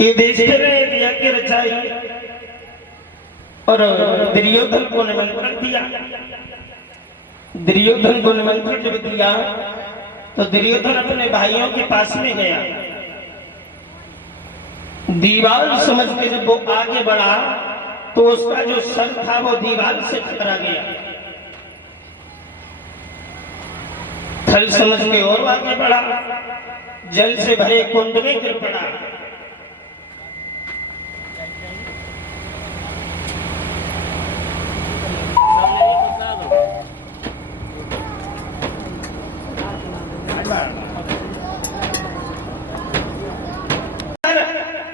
युधिष्ठिर ने एक यज्ञ रचाई और दुर्योधन को निमंत्रण दिया। दुर्योधन को निमंत्रण जब दिया तो दुर्योधन अपने भाइयों के पास में गया। दीवार समझ के जब वो आगे बढ़ा तो उसका जो सर था वो दीवार से टकरा गया। थल समझ के और आगे बढ़ा, जल से भरे कुंड में गिर पड़ा।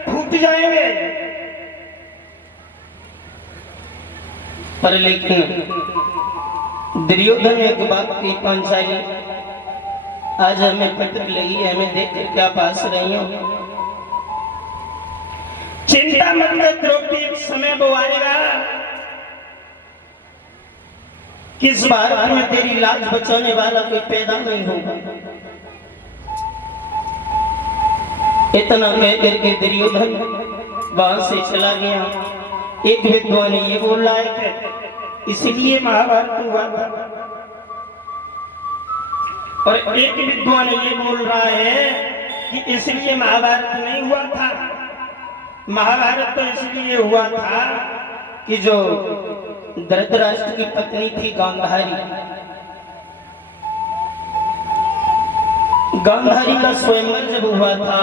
फूट जाएंगे, पर लेकिन दुर्योधन ने एक बात की पांचाली, आज हमें पटक लगी, हमें देख कर क्या पास रही हो। चिंता मत कर द्रौपदी, एक समय वो आएगा किस बार में तेरी लाज बचाने वाला कोई पैदा नहीं होगा। इतना कह करके दुर्योधन वहां से चला गया। एक विद्वान ये बोल रहा है कि इसलिए महाभारत हुआ था, और एक विद्वान ये बोल रहा है कि इसलिए महाभारत नहीं हुआ था। महाभारत तो इसलिए हुआ था कि जो धृतराष्ट्र की पत्नी थी गांधारी, गांधारी का स्वयंवर जब हुआ था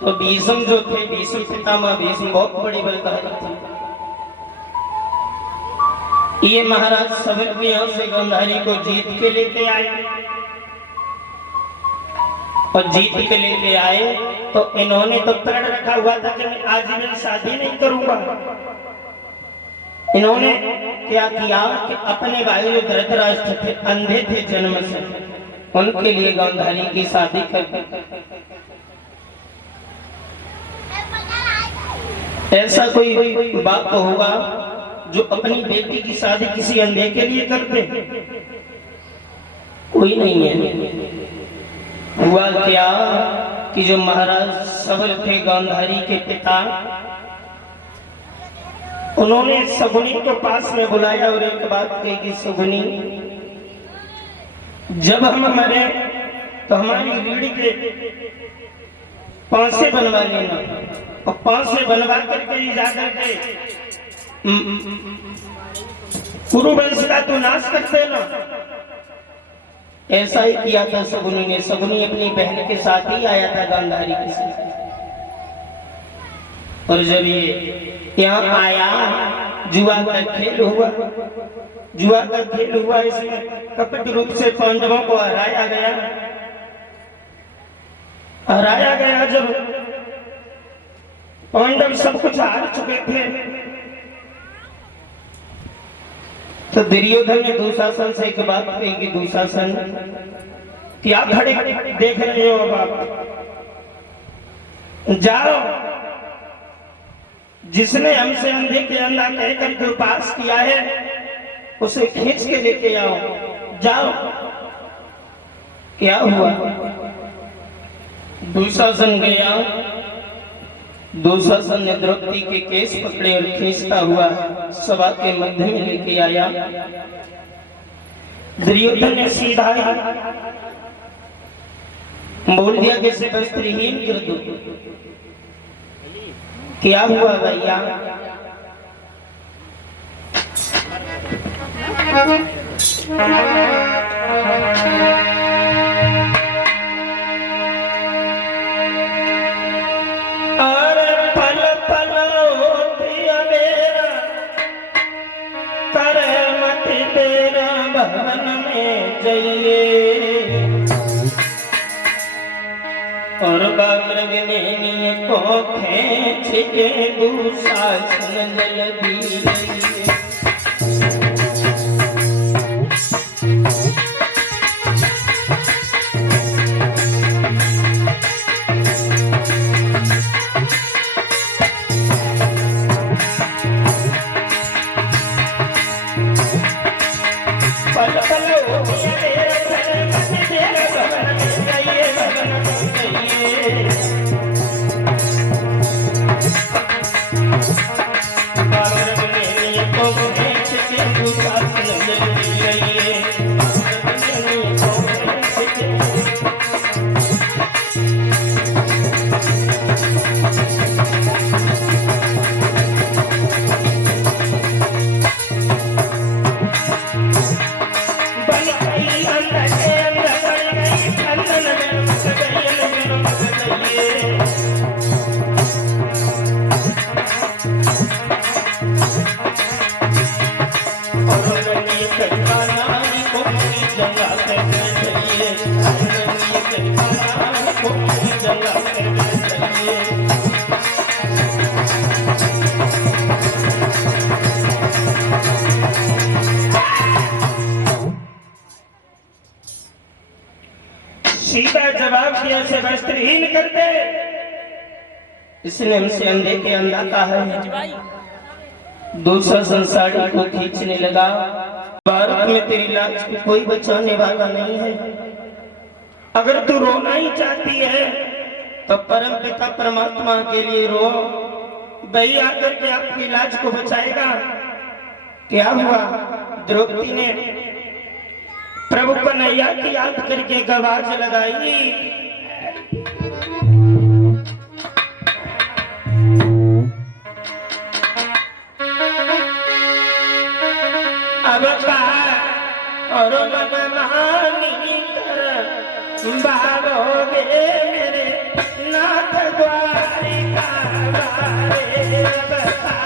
तो भीष्म जो थे, भीष्म पितामह भीष्म बहुत बड़ी बलशाली थे। ये महाराज सबल से गांधारी को जीत के लेके आए, और जीत के लेके आए तो इन्होंने तो प्रण रखा हुआ था कि मैं आजीवन शादी नहीं करूंगा। इन्होंने क्या किया कि अपने भाई जो धृतराष्ट्र थे, अंधे थे जन्म से, उनके लिए गांधारी की शादी कर दी। ऐसा कोई बाप होगा जो अपनी बेटी की शादी किसी अंधे के लिए करते? कोई नहीं है। हुआ क्या कि जो महाराज सबल थे गांधारी के पिता, उन्होंने सगुनी को पास में बुलाया और एक बात कही कि सगुनी, जब हम मरे तो हमारी रीढ़ के पांसे बनवा लेना, और पांसे बनवा करके ही जाकर के कुरुवंश का तो नाश कर देना। ऐसा ही किया था सगुनी ने। सगुनी अपनी बहन के साथ ही आया था गांधारी के साथ, और जब ये यहाँ आया, जुआ का खेल हुआ। जुआ का खेल हुआ, इसमें कपट रूप से पांडवों को हराया गया। हराया गया जब पांडव सब कुछ हार चुके थे, तो दुर्योधन ने दुशासन से एक बात कही कि दुशासन, क्या खड़े देख रहे हो बाप, जाओ, जिसने हमसे अंधे के अंधा कहकर जो पास किया है उसे खींच के लेके आओ, जाओ। क्या हुआ? दुशासन गया। दुशासन ने द्रौपदी के केस पकड़े और खींचता हुआ सभा के मध्य में लेके आया। दुर्योधन ने सीधा बोल दिया कि इसे वस्त्रहीन कर दो। क्या हुआ भैया? भवन में जाइए और बाग्रगनेनी को खींच के दुशासन जल दिए। इसने हमसे अंधे के अंधा कहा है। दूसरा संसारी को खींचने लगा। भारत में तेरी लाज को कोई बचाने वाला नहीं है। अगर तू रोना ही चाहती है तो परम पिता परमात्मा के लिए रो। वही आकर के आपकी लाज को बचाएगा। क्या हुआ? द्रौपदी ने प्रभु कन्हैया की याद करके गवाज लगाई। अब और मनमानी कर भागोगे मेरे नाथ द्वारिका बारे बता।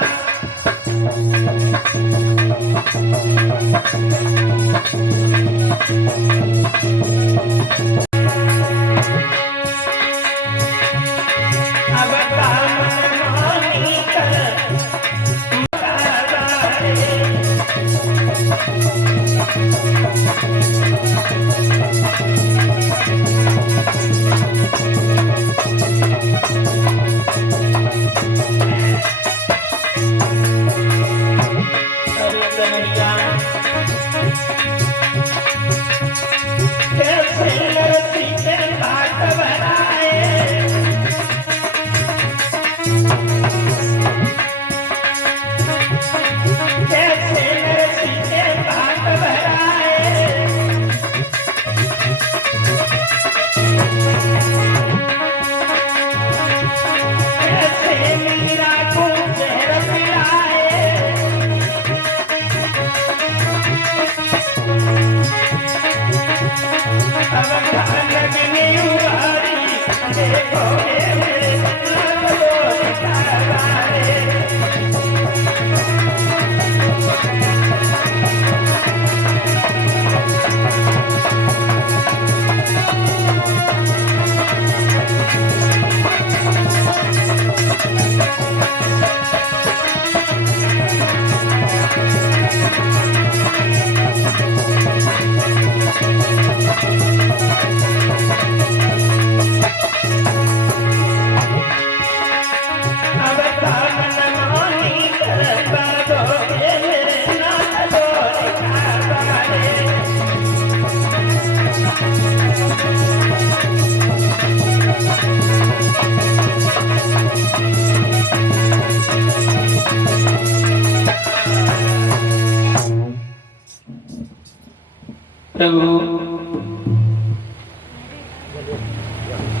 प्रभु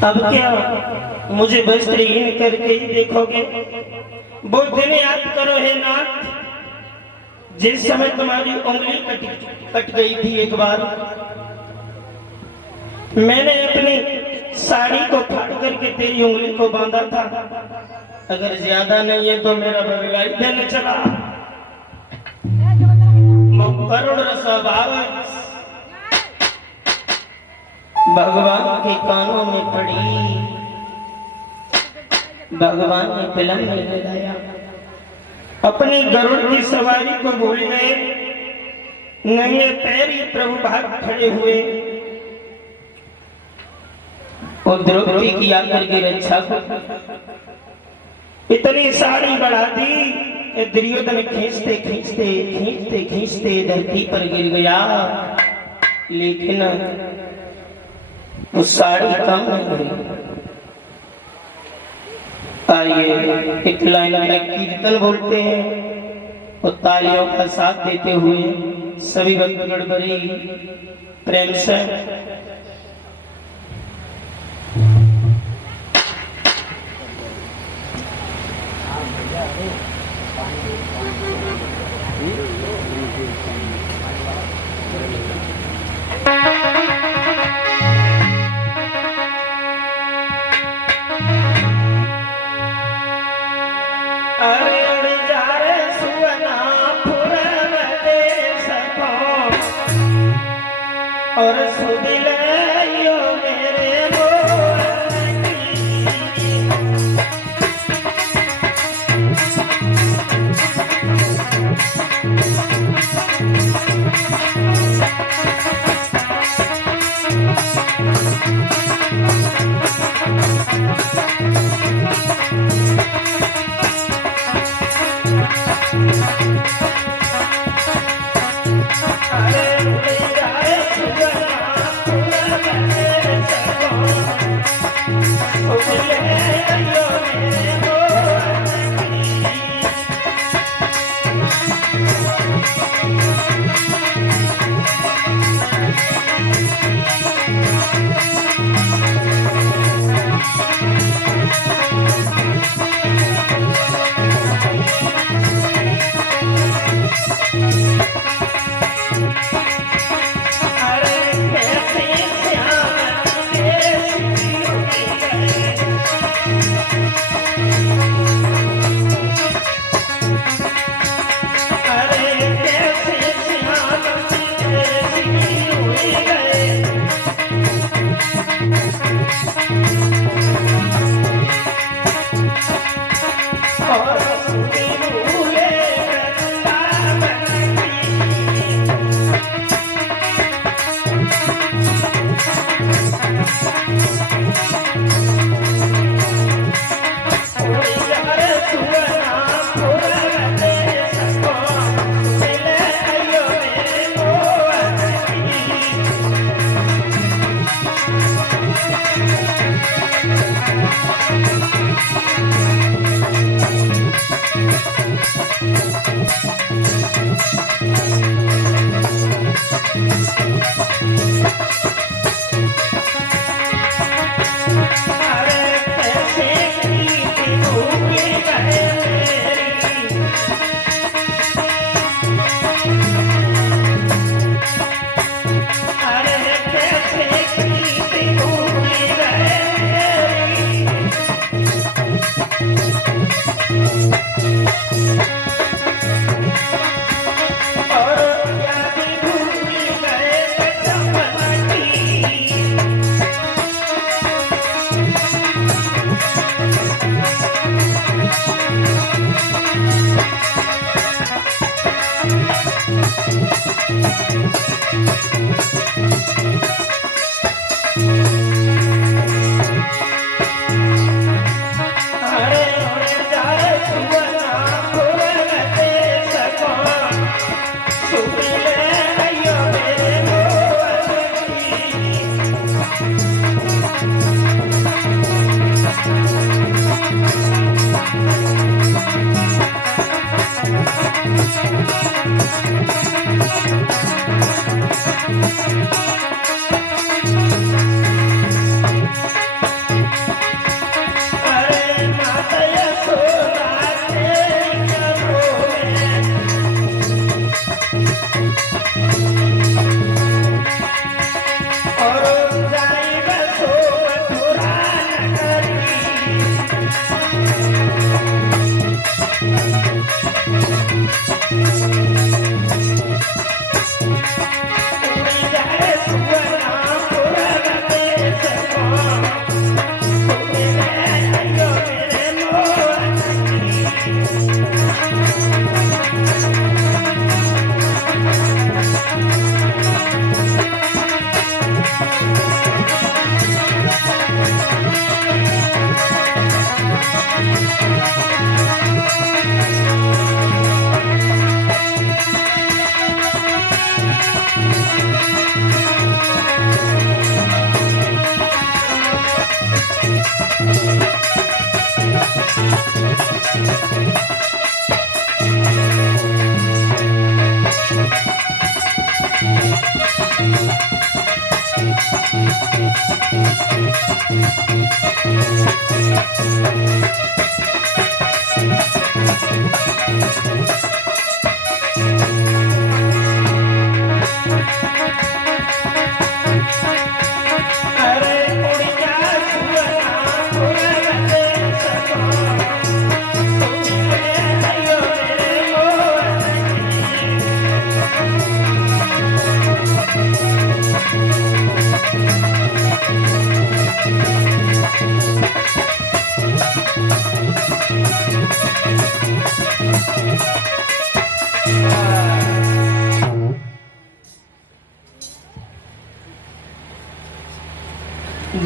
अब क्या मुझे वस्त्रहीन करके ही देखोगे? बुद्ध ने याद करो हे नाथ, जिस समय तुम्हारी उंगली कट गई थी एक बार, मैंने अपनी साड़ी को फाड़ करके तेरी उंगली को बांधा था। अगर ज्यादा नहीं है तो मेरा बगला ही देने चला। करुण स्वभाव भगवान के कानों में पड़ी। भगवान ने फिल्म नहीं लगाया, अपनी गरुड़ की सवारी को भूल गए। नंगे पैर ही प्रभु भाग खड़े हुए और द्रौपदी की आकर के रक्षा को इतनी साड़ी बढ़ा दी कि दुर्योधन खींचते खींचते खींचते खींचते धरती पर गिर गया। लेकिन वो साड़ी कम नहीं हुई। आइए एक लाइन में कीर्तन बोलते हैं और तालियों का साथ देते हुए सभी भक्तगण बड़ी प्रेम से और सुदिलायो मेरे मोहन की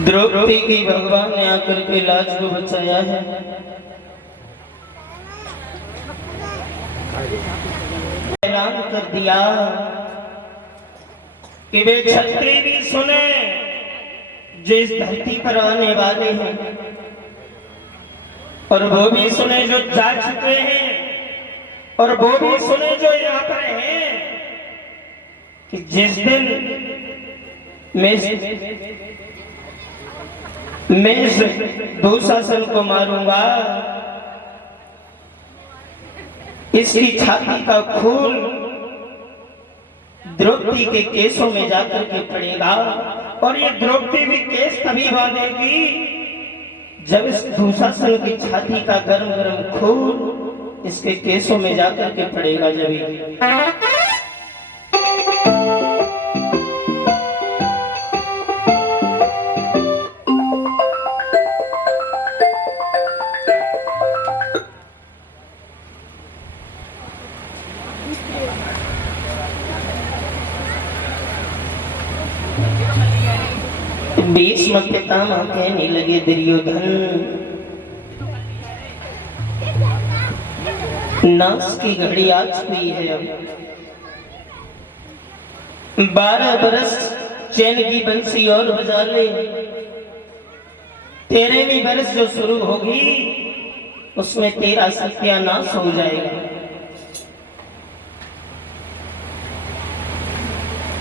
द्रौपदी की भगवान ने आकर के लाज को बचाया है। ऐलान कर दिया कि वे क्षत्रिय भी सुने, जो इस धरती पर आने वाले हैं, और वो भी सुने जो जा चुके हैं, और वो भी सुने जो यहाँ पर हैं, कि जिस दिन मैं इस दुशासन को मारूंगा, इसकी छाती का खून द्रौपदी के केसों में जाकर के पड़ेगा, और ये द्रौपदी भी केस तभी बांधेगी जब इस दुशासन की छाती का गरम गरम खून इसके केसों में जाकर के पड़ेगा। जब भीष्म पितामह कहने लगे, दुर्योधन नाश की घड़ी आ चुकी है। अब 12 बरस चैन की बंसी और बजा ले, 13वीं बरस जो शुरू होगी उसमें तेरा सत्यानाश हो जाएगा।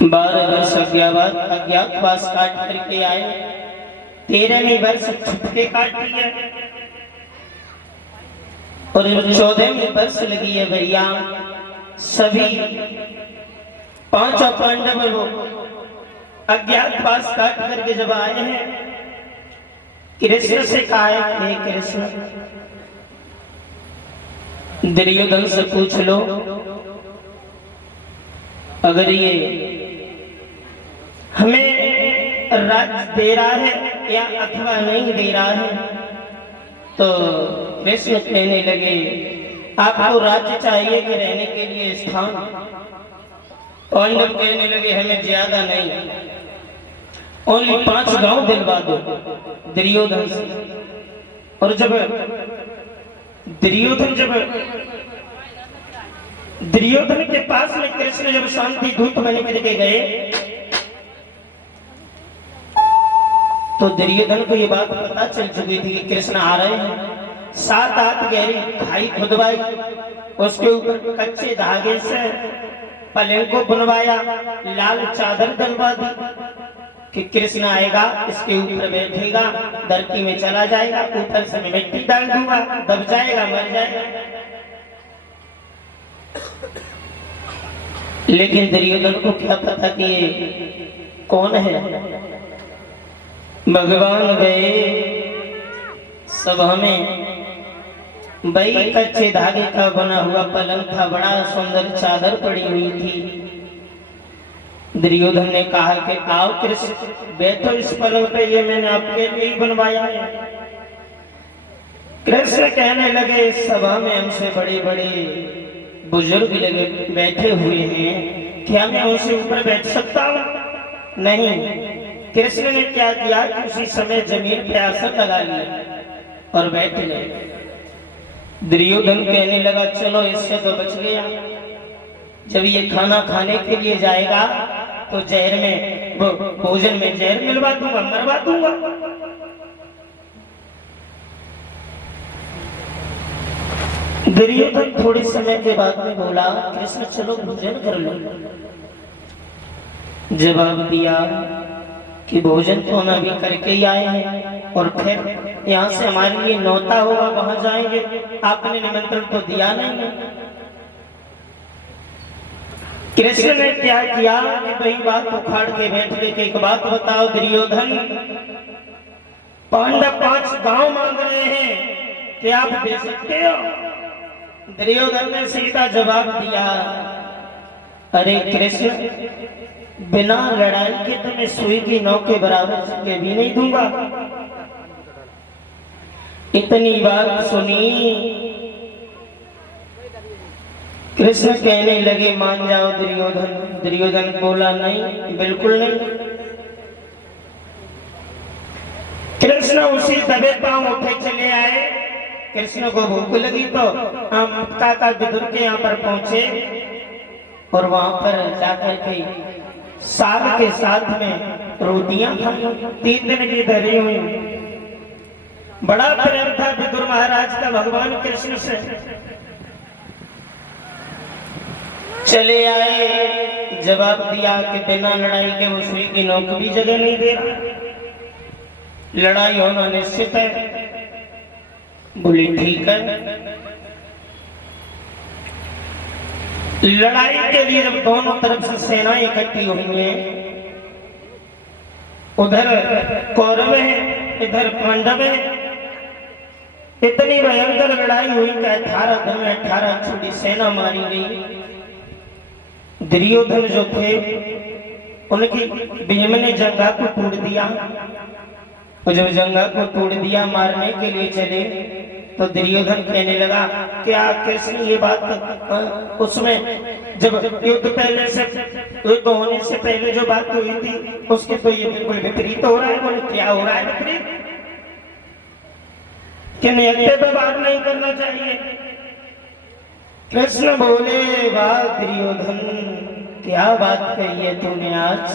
12 वर्ष अज्ञातवास काट करके आए, 13वीं वर्ष छुपके काट लिया, और 14वीं वर्ष लगी है भैया। सभी 5 पांडव अज्ञातवास काट करके जब आए हैं, कृष्ण से कहा है, कृष्ण दुर्योधन से पूछ लो, अगर ये हमें राज्य दे रहा है या अथवा नहीं दे रहा है। तो कृष्ण कहने लगे, आपको राज्य चाहिए कि रहने के लिए स्थान? पांडव कहने लगे, हमें ज्यादा नहीं, ओनली 5 गांव दिलवा दो दुर्योधन से। और जब दुर्योधन के पास में कृष्ण जब शांति दूत बने करके गए, तो दुर्योधन को ये बात पता चल चुकी थी कि कृष्ण आ रहे हैं। 7 हाथ गहरी खाई खुदवाई, उसके ऊपर कच्चे धागे से पलंग को बुनवाया, लाल चादर डलवा दी कि कृष्ण आएगा, इसके ऊपर बैठेगा, धरती में चला जाएगा, ऊपर से मैं मिट्टी डाल दूंगा, दब जाएगा, मर जाएगा। लेकिन दुर्योधन को क्या पता कि ये कौन है। भगवान गए सभा में, भाई कच्चे धागे का बना हुआ पलंग था, बड़ा सुंदर चादर पड़ी हुई थी। दुर्योधन ने कहा कि आओ कृष्ण बैठो इस पलंग पे, ये मैंने आपके लिए ही बनवाया है। कृष्ण कहने लगे, सभा में हमसे बड़े बड़े बुजुर्ग लगे बैठे हुए हैं, क्या मैं उनसे ऊपर बैठ सकता हूँ? नहीं। कृष्ण ने क्या किया कि उसी समय जमीन पे आसन लगा लिया और बैठ गए। दुर्योधन कहने लगा, चलो इससे तो बच गया। जब ये खाना खाने के लिए जाएगा तो जहर में, वो भोजन में जहर मिलवा दूंगा, मरवा दूंगा। दुर्योधन थोड़े समय के बाद में बोला, कृष्ण चलो भोजन कर लो। जवाब दिया कि भोजन तो हम अभी करके ही आए हैं, और फिर यहाँ से हमारे लिए नौता होगा, वहां जाएंगे, आपने निमंत्रण तो दिया नहीं। कृष्ण ने क्या किया कि वही बात उखाड़ के बैठ गए कि एक बात बताओ दुर्योधन, पांडव 5 गांव मांग रहे हैं, क्या आप दे सकते हो? दुर्योधन ने सीधा जवाब दिया, अरे कृष्ण, बिना लड़ाई के तो मैं सुई की नोक के बराबर के भी नहीं दूंगा। इतनी बात सुनी, कृष्ण कहने लगे, मान जाओ दुर्योधन। दुर्योधन बोला, नहीं, बिल्कुल नहीं। कृष्ण उसी दबे पांव उठे चले आए। कृष्ण को भूख लगी तो हम काका विदुर के यहाँ पर पहुंचे, और वहां पर जाकर के साग के साथ में रोटियां खाई, 3 दिन की धरी हुई। बड़ा प्रेम था विदुर महाराज का भगवान कृष्ण से। चले आए, जवाब दिया कि बिना लड़ाई के वो सुई की नोक भी जगह नहीं दे रहा, लड़ाई होना निश्चित है। बोली ठीक है। लड़ाई के लिए जब दोनों तरफ से सेनाएं इकट्ठी हुई हैं, उधर कौरव है इधर पांडव है, इतनी भयंकर लड़ाई हुई कि 18 दिन में 18 छोटी सेना मारी गई। दुर्योधन जो थे उनकी भीम ने जंगा को तोड़ दिया, और जब जंगा को तोड़ दिया मारने के लिए चले तो दुर्योधन कहने लगा क्या कृष्ण ये बात उसमें जब युद्ध पहले से युद्ध होने से पहले जो बात हुई थी उसके तो ये बिल्कुल विपरीत हो रहा है। बोले क्या हो रहा है विपरीत, कि नियत पे बात नहीं करना चाहिए। कृष्ण बोले वाह दुर्योधन क्या बात कही है तूने आज।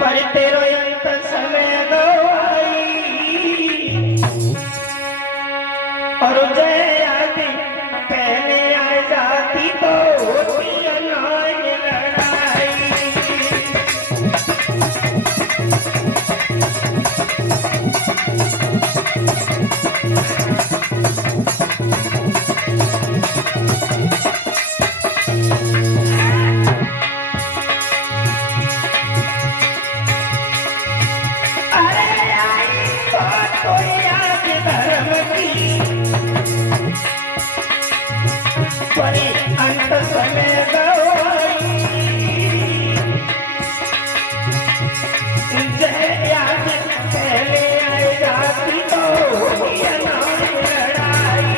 पर तेरो अंत समय गवाई, और जय आदि पहले आ जाती तो होती अनाज लड़ाई। अंत समय गवाई, जय आदि पहले आ जाती तो होती अनाज लड़ाई।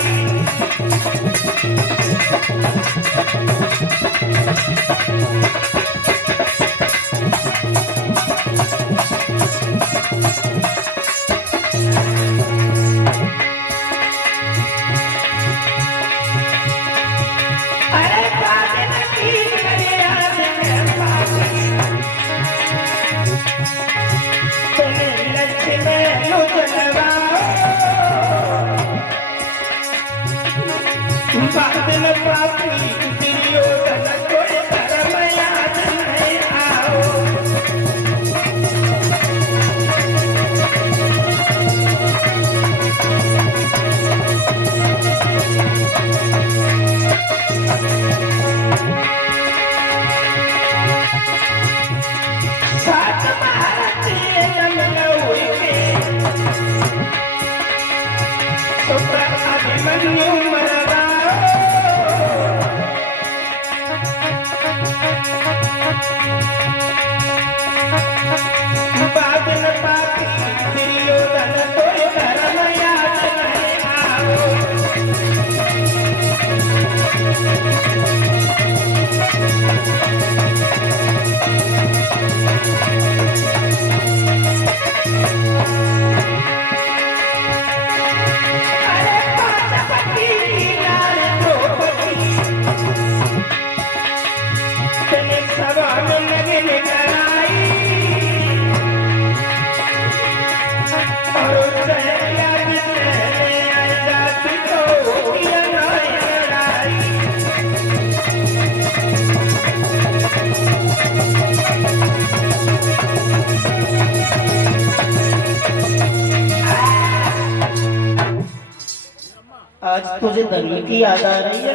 आज तुझे धर्म की याद आ रही है,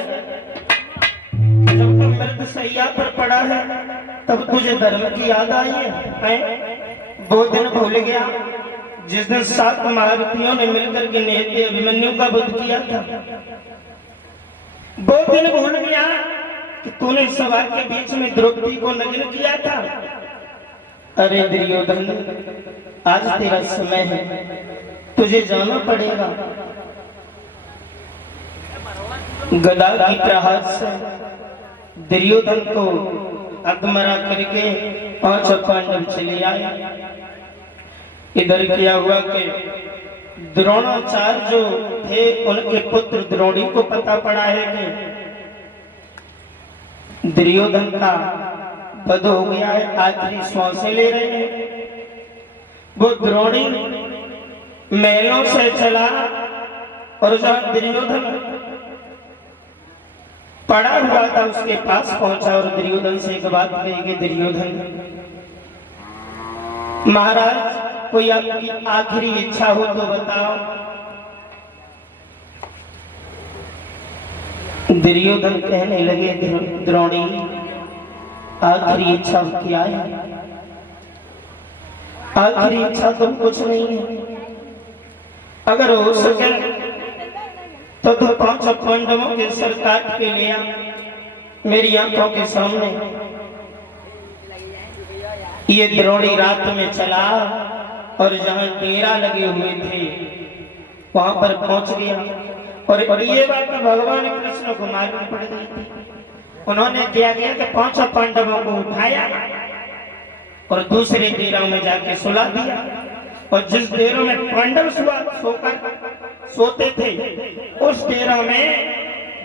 जब तू मृत सैया पर पड़ा है तब तुझे धर्म की याद आई है? वो दिन भूल गया जिस दिन 7 महारथियों ने मिलकर के नेति अभिमन्यु का वध किया था? वो दिन भूल गया कि तूने सभा के बीच में द्रौपदी को नग्न किया था? अरे दुर्योधन आज तेरा समय है, तुझे जाना पड़ेगा। गदा की प्रहार से दुर्योधन को अधमरा करके 5 पांडव चले आए। इधर क्या हुआ कि द्रोणाचार्य जो थे उनके पुत्र द्रोणी को पता पड़ा है कि दुर्योधन का वध हो गया है, आखिरी श्वासें ले रहे हैं। वो द्रोणी महलों से चला और जब दुर्योधन पड़ा हुआ था उसके पास पहुंचा और दुर्योधन से एक बात कही कि दुर्योधन महाराज कोई आपकी आखिरी इच्छा हो तो बताओ। दुर्योधन कहने लगे द्रोणी आखिरी इच्छा क्या है? आखिरी इच्छा तो कुछ नहीं है, अगर हो सके तो 5 पांडवों के सर काट के लिया मेरी आंखों के सामने। ये द्रोणी रात में चला और जहां डेरा लगे हुए थे वहां पर पहुंच गया। और ये बात भगवान कृष्ण को मालूम पड़ गई थी। उन्होंने क्या किया कि 5 पांडवों को उठाया और दूसरे डेरा में जाके सुला दिया। और जिस डेरा में पांडव सोते थे उस डेरा में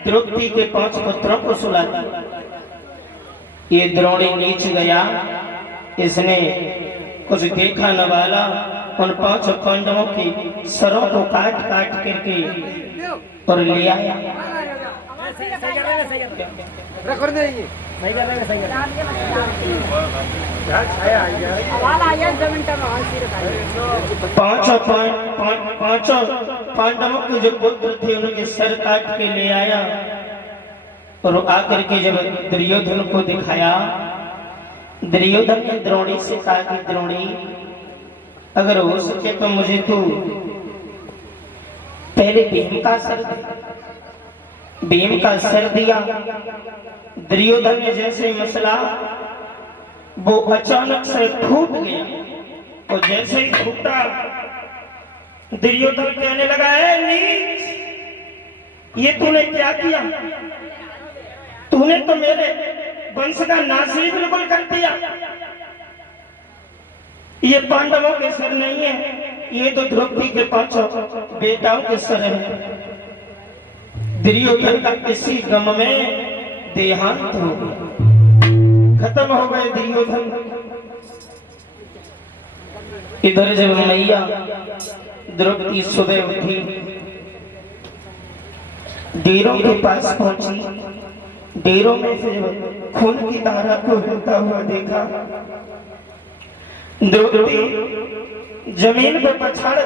द्रौपदी के 5 पुत्रों को सुला दिया। ये द्रोणी नीच गया, इसने कुछ देखा न वाला उन 5 पांडवों के सरों को काट काट करके और ले आया। 5 पांडवों के जो पुत्र थे उनके सर काट के ले आया और आकर के जब दुर्योधन को दिखाया, दुर्योधन ने द्रोणी से कहा कि द्रोणी अगर हो सके तो मुझे तू पहले भीम का सर दिया। दुर्योधन ने जैसे मसला वो अचानक से फूट गया और जैसे ही फूटा दुर्योधन कहने लगा है नीच, ये तूने क्या किया? तूने तो मेरे वंश का नाश ही बिल्कुल कर दिया। ये पांडवों के सर नहीं है, ये तो द्रौपदी के 5 बेटाओं के सर है। दुर्योधन का इसी गम में देहांत हो गया, खत्म हो गए दुर्योधन। इधर जब मैया द्रौपदी सुबह उठी, डेरों के पास पहुंची, डेरों में से खून की धारा को बहता हुआ देखा। द्रौपदी जमीन पर पछाड़